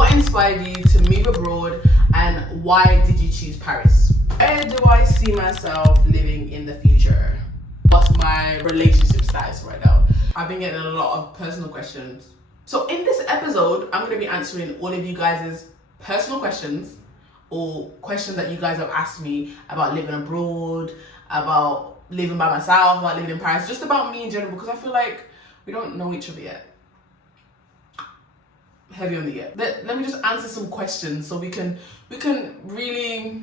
What inspired you to move abroad and why did you choose Paris? Where do I see myself living in the future? What's my relationship status right now? I've been getting a lot of personal questions. So in this episode, I'm going to be answering all of you guys' personal questions or questions that you guys have asked me about living abroad, about living by myself, about living in Paris, just about me in general, because I feel like we don't know each other yet. Heavy on the yet. Let me just answer some questions so we can really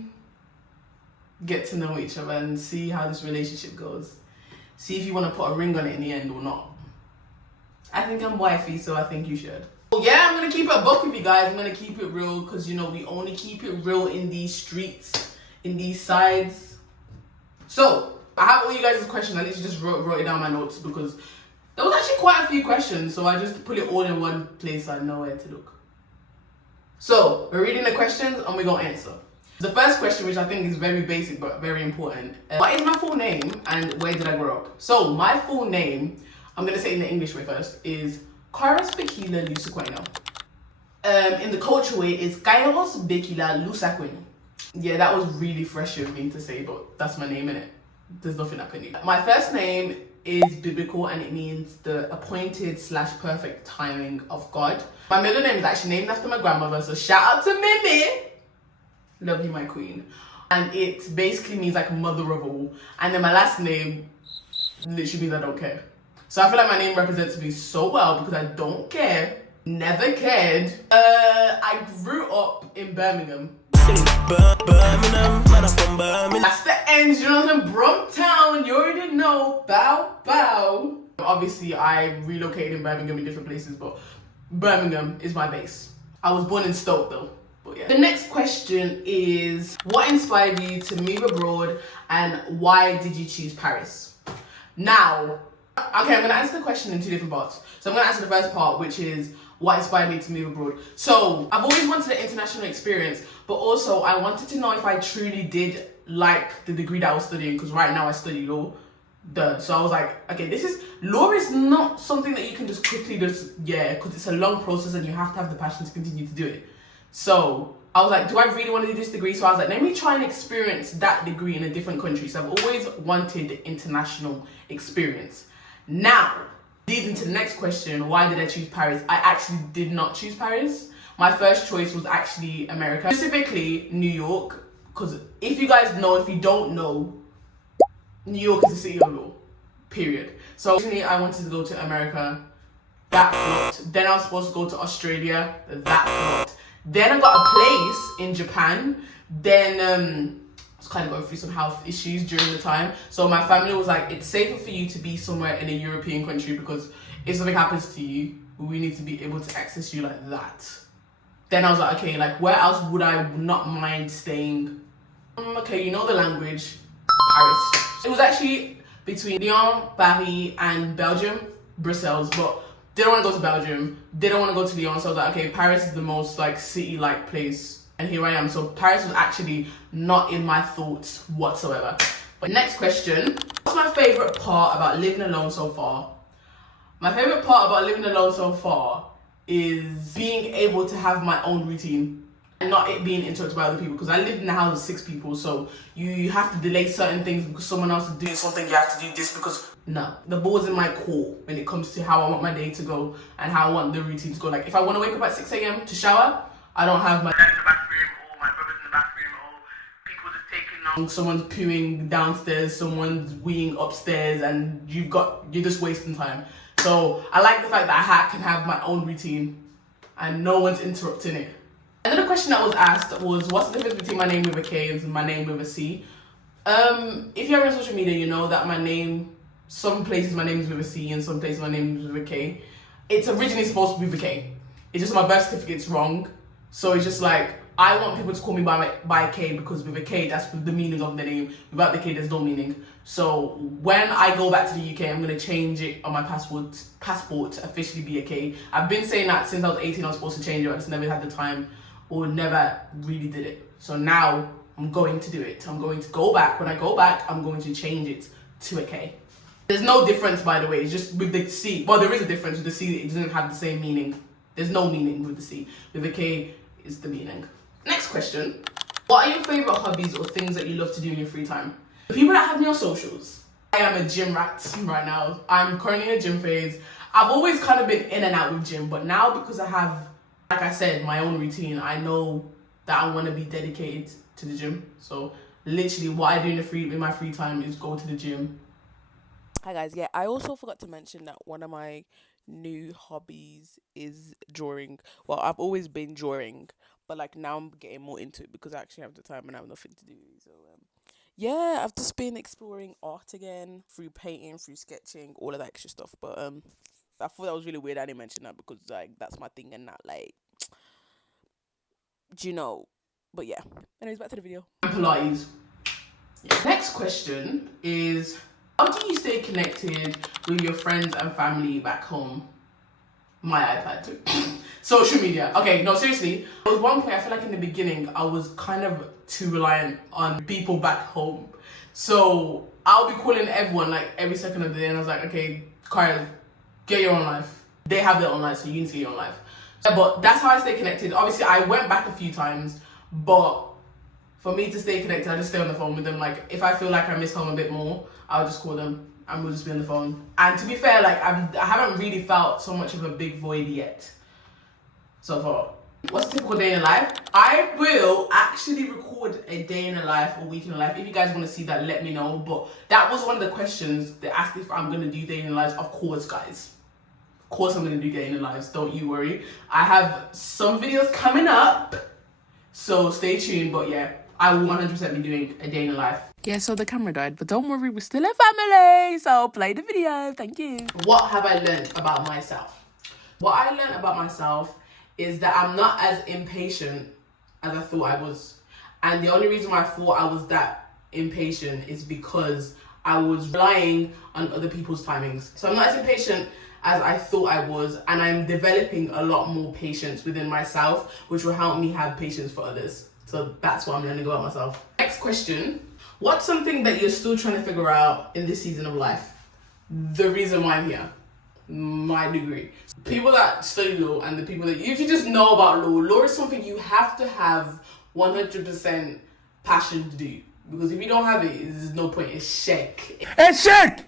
get to know each other and see how this relationship goes. See if you want to put a ring on it in the end or not. I think I'm wifey, so I think you should. So yeah, I'm gonna keep it a buck with you guys. I'm gonna keep it real because, you know, we only keep it real in these streets, in these sides. So I have all you guys' questions. I literally just wrote it down my notes because there was actually quite a few questions, so I just put it all in one place so I know where to look. So we're reading the questions and we're gonna answer. The first question, which I think is very basic but very important, what is my full name and where did I grow up? So my full name, I'm gonna say it in the English way first, is Kairos Bekila Lusaqueno. In the cultural way, it's Kairos Bekila Lusaqueno. Yeah, that was really fresh of me to say, but that's my name, innit? There's nothing I can do. My first name is biblical and it means the appointed / perfect timing of God. My middle name is actually named after my grandmother, so shout out to Mimi. Love you, my queen. And it basically means like mother of all. And then my last name literally means I don't care. So I feel like my name represents me so well because I don't care, never cared. I grew up in Birmingham. That's the end, you know what I'm saying? Brumtown, you already know, bow, bow. Obviously, I relocated in Birmingham in different places, but Birmingham is my base. I was born in Stoke though, but yeah. The next question is, what inspired you to move abroad and why did you choose Paris? Now, okay, I'm gonna answer the question in two different parts. So I'm gonna answer the first part, which is, what inspired me to move abroad? So I've always wanted an international experience, but also I wanted to know if I truly did like the degree that I was studying, because right now I study law. So I was like, okay, law is not something that you can just quickly because it's a long process and you have to have the passion to continue to do it. So I was like, do I really want to do this degree? So I was like, let me try and experience that degree in a different country. So I've always wanted international experience. Now, leading to the next question, why did I choose Paris? I actually did not choose Paris. My first choice was actually America, specifically New York, because if you don't know, New York is the city of law, period. So originally I wanted to go to America, that flopped. Then I was supposed to go to Australia, that flopped. Then I got a place in Japan. Then I was kind of going through some health issues during the time. So my family was like, it's safer for you to be somewhere in a European country because if something happens to you, we need to be able to access you like that. Then I was like, okay, like where else would I not mind staying? Okay, you know the language, Paris. It was actually between Lyon, Paris, and Belgium, Brussels, but didn't want to go to Belgium, didn't want to go to Lyon, so I was like, okay, Paris is the most like city-like place, and here I am. So Paris was actually not in my thoughts whatsoever. But next question, what's my favorite part about living alone so far? My favorite part about living alone so far is being able to have my own routine and not it being interrupted by other people, because I lived in a house of 6 people, so you have to delay certain things because someone else is doing something. You have to do this because the ball's in my court when it comes to how I want my day to go and how I want the routine to go. Like if I want to wake up at 6 a.m. to shower, I don't have my dad in the bathroom or my brother's in the bathroom or people just taking long. Someone's pooing downstairs, someone's weeing upstairs, and you're just wasting time. So I like the fact that I can have my own routine and no one's interrupting it. Another question that was asked was, what's the difference between my name with a K and my name with a C? If you're on social media, you know that some places my name is with a C and some places my name is with a K. It's originally supposed to be with a K. It's just my birth certificate's wrong. So it's just like, I want people to call me by a K because with a K, that's the meaning of the name. Without the K, there's no meaning. So when I go back to the UK, I'm going to change it on my passport to officially be a K. I've been saying that since I was 18, I was supposed to change it. I just never had the time or never really did it. So now I'm going to do it. I'm going to go back. When I go back, I'm going to change it to a K. There's no difference, by the way. It's just with the C. Well, there is a difference with the C. It doesn't have the same meaning. There's no meaning with the C. With the K, it's the meaning. Next question. What are your favorite hobbies or things that you love to do in your free time? The people that have me on socials, I am a gym rat right now. I'm currently in a gym phase. I've always kind of been in and out with gym, but now because I have, like I said, my own routine, I know that I want to be dedicated to the gym. So literally what I do in my free time is go to the gym. Hi guys, yeah, I also forgot to mention that one of my new hobbies is drawing. Well, I've always been drawing, but like now I'm getting more into it because I actually have the time and I have nothing to do. So yeah, I've just been exploring art again through painting, through sketching, all of that extra stuff. But I thought that was really weird I didn't mention that because like that's my thing and not like, do you know? But yeah. Anyways, back to the video. Pilates. Yeah. Next question is, how do you stay connected with your friends and family back home? My iPad too. Social media. Okay, no, seriously. There was one point, I feel like in the beginning, I was kind of too reliant on people back home. So I'll be calling everyone like every second of the day and I was like, okay, Kyle, get your own life. They have their own life, so you need to get your own life. But that's how I stay connected. Obviously, I went back a few times, but for me to stay connected, I just stay on the phone with them. Like, if I feel like I miss home a bit more, I'll just call them and we'll just be on the phone. And to be fair, like, I haven't really felt so much of a big void yet so far. What's a typical day in life? I will actually record a day in a life or week in a life. If you guys want to see that, let me know. But that was one of the questions they asked if I'm going to do day in the lives. Of course, guys. Of course I'm going to do day in the lives. Don't you worry. I have some videos coming up, so stay tuned. But yeah, I will 100% be doing a day in the life. Yeah, so the camera died, but don't worry, we're still a family. So play the video. Thank you. What have I learned about myself? What I learned about myself is that I'm not as impatient as I thought I was. And the only reason why I thought I was that impatient is because I was relying on other people's timings. So I'm not as impatient as I thought I was, and I'm developing a lot more patience within myself, which will help me have patience for others. So that's what I'm learning about myself. Next question. What's something that you're still trying to figure out in this season of life? The reason why I'm here. My degree. People that study law and the people that, if you just know about law is something you have to have 100% passion to do. Because if you don't have it, there's no point. It's shake. It's shit!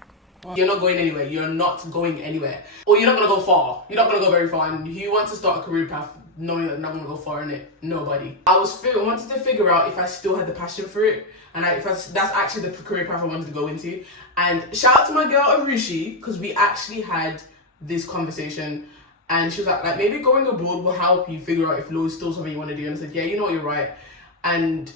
You're not going anywhere. You're not going anywhere. Or you're not going to go far. You're not going to go very far. And you want to start a career path knowing that you're not going to go far in it. Nobody. I wanted to figure out if I still had the passion for it. And that's actually the career path I wanted to go into. And shout out to my girl Arushi, because we actually had this conversation. And she was like maybe going abroad will help you figure out if law is still something you want to do. And I said, yeah, you know what, you're right. And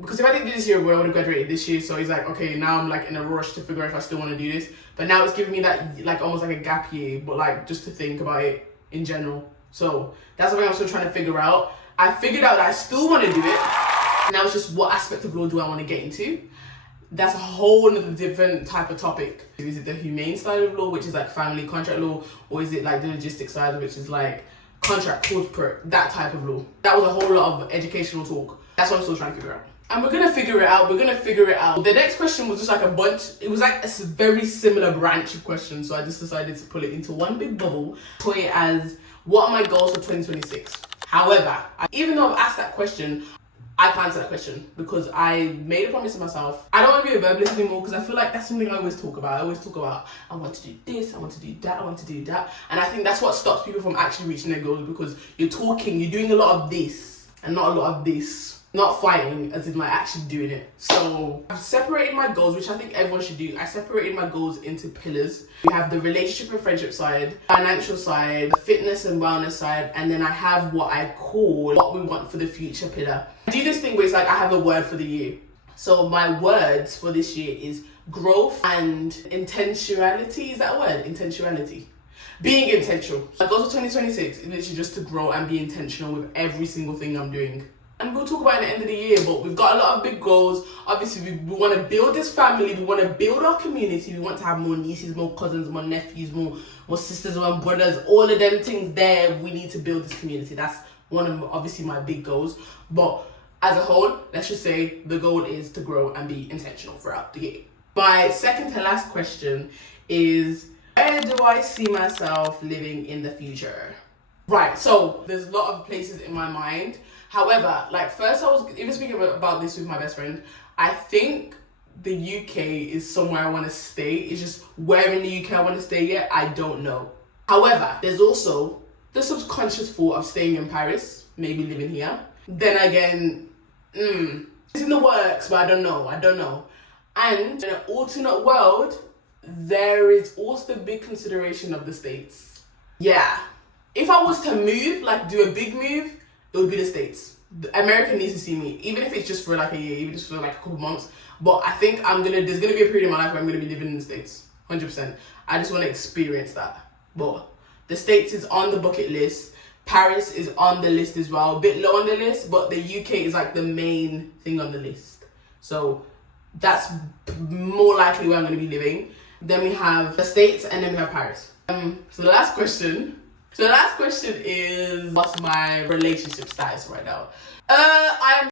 because if I didn't do this year, I would have graduated this year. So he's like, okay, now I'm like in a rush to figure out if I still want to do this. But now it's giving me that like almost like a gap year, but like just to think about it in general. So that's something I'm still trying to figure out. I figured out that I still want to do it. Now it's just what aspect of law do I want to get into? That's a whole other different type of topic. Is it the humane side of law, which is like family contract law, or is it like the logistics side, which is like contract, corporate, that type of law? That was a whole lot of educational talk. That's what I'm still trying to figure out. And we're gonna figure it out. The next question was just like a bunch. It was like a very similar branch of questions. So I just decided to pull it into one big bubble. Put it as, what are my goals for 2026? However, even though I've asked that question, I can't answer that question because I made a promise to myself. I don't want to be a verbalist anymore because I feel like that's something I always talk about. I want to do this, I want to do that, I want to do that. And I think that's what stops people from actually reaching their goals, because you're doing a lot of this and not a lot of this. Not fighting, as in like actually doing it. So I've separated my goals, which I think everyone should do. I separated my goals into pillars. We have the relationship and friendship side, financial side, the fitness and wellness side, and then I have what I call what we want for the future pillar. I do this thing where it's like I have a word for the year. So my words for this year is growth and intentionality. Is that a word? Intentionality. Being intentional. My goals for 2026 is literally just to grow and be intentional with every single thing I'm doing. And we'll talk about it at the end of the year, but we've got a lot of big goals. Obviously, we want to build this family. We want to build our community. We want to have more nieces, more cousins, more nephews, more sisters, more brothers. All of them things there, we need to build this community. That's one of, obviously, my big goals. But as a whole, let's just say the goal is to grow and be intentional throughout the year. My second to last question is, where do I see myself living in the future? Right, so there's a lot of places in my mind. However, like first I was even speaking about this with my best friend. I think the UK is somewhere I want to stay. It's just where in the UK I want to stay yet, I don't know. However, there's also the subconscious thought of staying in Paris, maybe living here. Then again, it's in the works, but I don't know. And in an alternate world, there is also the big consideration of the States. Yeah. If I was to move, like do a big move, it would be the States. America needs to see me, even if it's just for like a year, even just for like a couple months. But I think there's gonna be a period in my life where I'm gonna be living in the States, 100%. I just want to experience that. But the States is on the bucket list. Paris is on the list as well, a bit low on the list, but the UK is like the main thing on the list. So that's more likely where I'm gonna be living. Then we have the States, and then we have Paris. So the last question is, what's my relationship status right now? I am